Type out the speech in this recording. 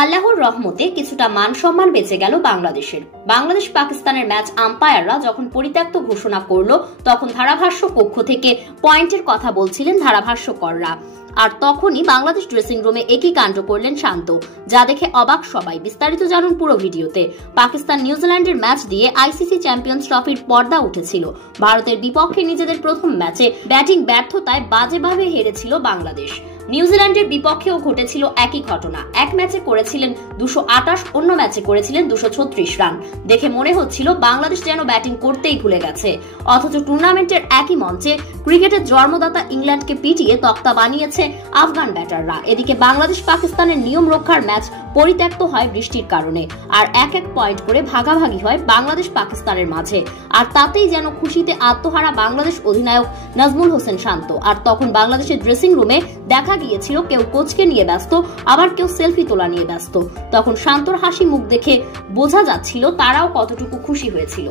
আল্লাহর রহমতে কিছুটা মান সম্মান বেঁচে গেল বাংলাদেশের। বাংলাদেশ পাকিস্তানের ম্যাচ আম্পায়াররা যখন পরিত্যক্ত ঘোষণা করলো, তখন ধারাভাষ্য কক্ষ থেকে পয়েন্টের কথা বলছিলেন ধারাভাষ্যকররা। আর তখনই বাংলাদেশ ড্রেসিং রুমে একই কাণ্ড করলেন শান্ত, যা দেখে অবাক সবাই। বিস্তারিত জানুন পুরো ভিডিওতে। পাকিস্তান নিউজিল্যান্ডের ম্যাচ দিয়ে আইসিসি চ্যাম্পিয়ন্স ট্রফির পর্দা উঠেছিল। ভারতের বিপক্ষে নিজেদের প্রথম ম্যাচে ব্যাটিং ব্যর্থতায় বাজেভাবে হেরেছিল বাংলাদেশ। নিউজিল্যান্ডের বিপক্ষেও ঘটেছিল একই ঘটনা। এক ম্যাচে করেছিলেন 228, অন্য ম্যাচে করেছিলেন 236 রান। দেখে মনে হচ্ছিল বাংলাদেশ যেন ব্যাটিং করতেই ভুলে গেছে। অথচ টুর্নামেন্টের একই মঞ্চে ক্রিকেটের জন্মদাতা ইংল্যান্ডকে পিটিয়ে তক্তা বানিয়েছে আফগান ব্যাটাররা। এদিকে বাংলাদেশ পাকিস্তানের নিয়ম রক্ষার ম্যাচ পরিত্যক্ত হয় বৃষ্টির কারণে, আর এক এক পয়েন্ট করে ভাগাভাগি হয় বাংলাদেশ পাকিস্তানের মাঝে। আর তাতেই যেন খুশিতে আত্মহারা বাংলাদেশ অধিনায়ক নাজমুল হোসেন শান্ত। আর তখন বাংলাদেশের ড্রেসিং রুমে দেখা গিয়েছিল কেউ কোচকে নিয়ে ব্যস্ত, আবার কেউ সেলফি তোলা নিয়ে ব্যস্ত। তখন শান্তর হাসি মুখ দেখে বোঝা যাচ্ছিল তারাও কতটুকু খুশি হয়েছিল।